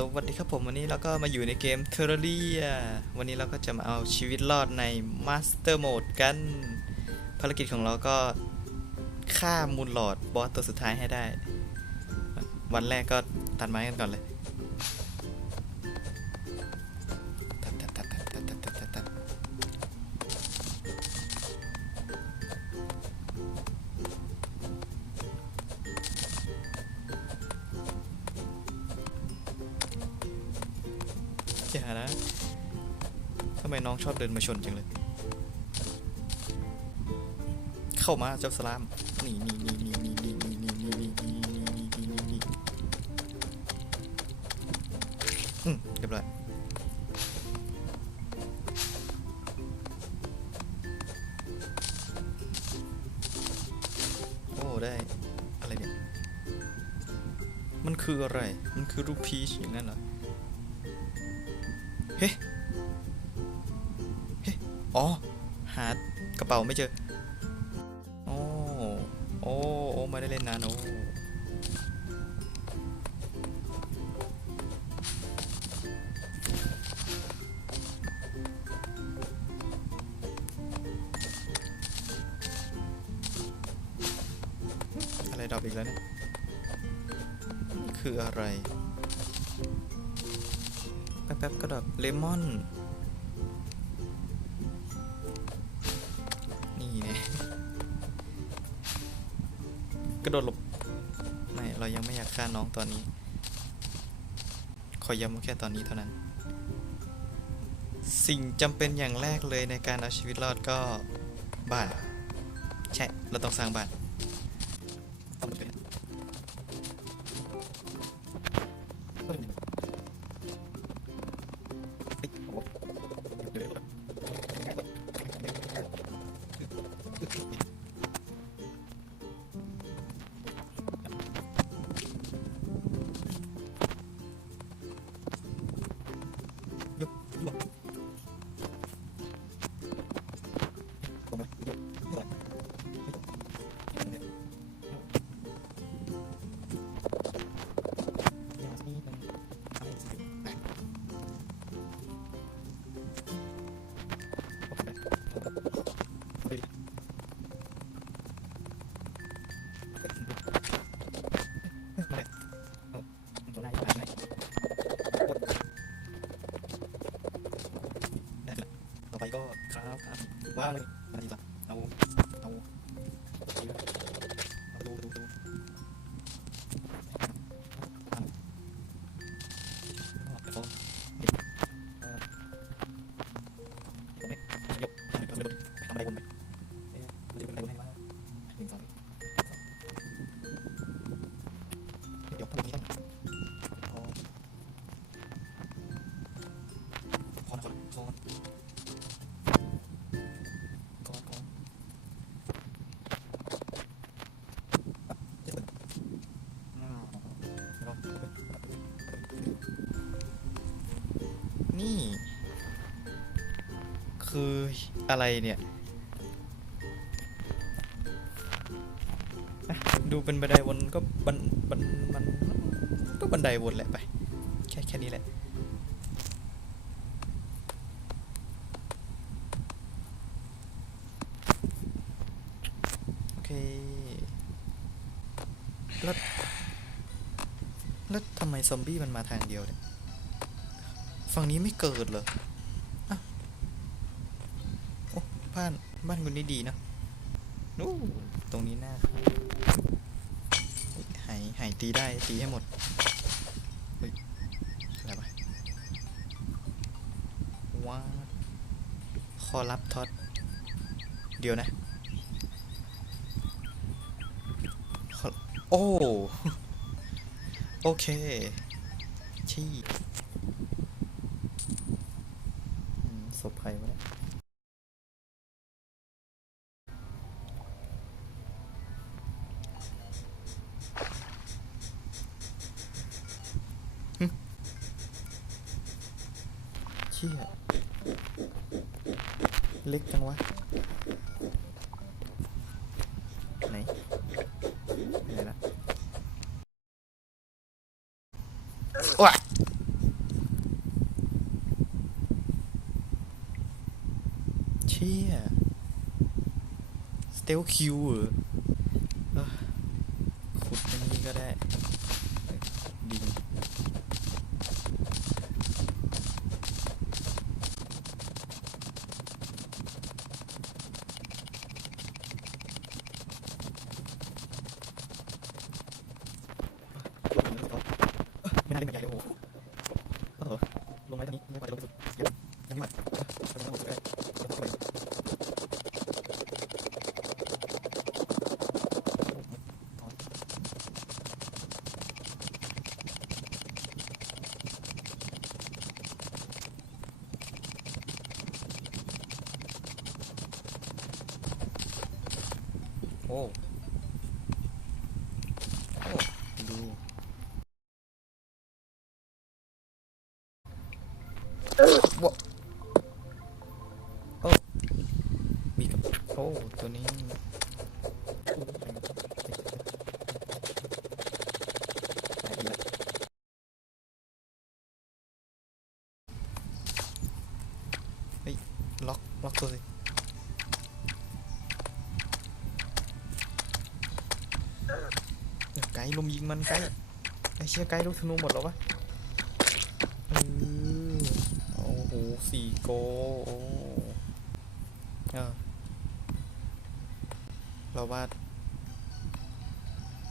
สวัสดีครับผมวันนี้เราก็มาอยู่ในเกมเทอร์เรียวันนี้เราก็จะมาเอาชีวิตรอดในมาสเตอร์โหมดกัน ภารกิจของเราก็ฆ่ามูลหลอดบอสตัวสุดท้ายให้ได้ วันแรกก็ตัดไม้กันก่อนเลย อย่านะทำไมน้องชอบเดินมาชนจังเลย เข้ามาเจ้าสลามนี่นี่นี่นี่นี่นี่นี่นี่นี่นี่นี่นี่นี่นี่นี่อืมเรียบร้อยโอ้ได้ อะไรเนี่ย มันคืออะไร มันคือรูปพีชอย่างนั้นเหรอ เฮ้เฮ้อ๋อ หากระเป๋าไม่เจอ โอ้ โอ้โอ้ไม่ได้เล่นนานโอ้อะไรดรอปอีกแล้วเนี่ย คืออะไร แป๊บก็ดรอปเลมอน นี่เนี่ยกระโดดหลบ ไม่ เรายังไม่อยากฆ่าน้องตอนนี้ ขอย้ำว่าแค่ตอนนี้เท่านั้น สิ่งจำเป็นอย่างแรกเลยในการเอาชีวิตรอดก็บ้าน ใช่ เราต้องสร้างบ้าน 와, 나오, 나오. นี่ คืออะไรเนี่ยดูเป็นบันไดวนก็บันบันมันก็บันไดวนแหละไป แค่แค่นี้แหละ โอเค แล้ว แล้วทำไมซอมบี้มันมาทางเดียวเนี่ย ฝั่งนี้ไม่เกิดเหรออะโอ้บ้านบ้านคุณนี่ดีนะนู้ตรงนี้หน้าหายหายตีได้ตีให้หมดเฮ้ยอะไรวะว้าคอรับท็อตเดี๋ยวนะ โอ้ โอเคชี่อืมศพ ใครวะเนี่ยหึเชี่ยเล็กจังวะ ไหน ไหนละว้า เชี่ยสเตลคิวเหรอขุดอันนี้ก็ได้ดินไม่น่าเล่นใหญ่เลยโอ้โหเออลงไว้ตรงนี้ไม่ไหวลงไปสุดยวยังไม่ไหวเออลงไปสุดก็ได้ลงไป โอ้โอ้ดูวะโอ้มีกับโอ้ตัวนี้เฮ้ยล็อกล็อกตัวสิ กด์ลุมยิงมันไกด์ไอเชี่ยไกด์ลูกธนูหมดแล้ววะเออโอ้โหสี่โกโอ้เออเราว่า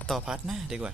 ต่อพาร์ทหน้าดีกว่า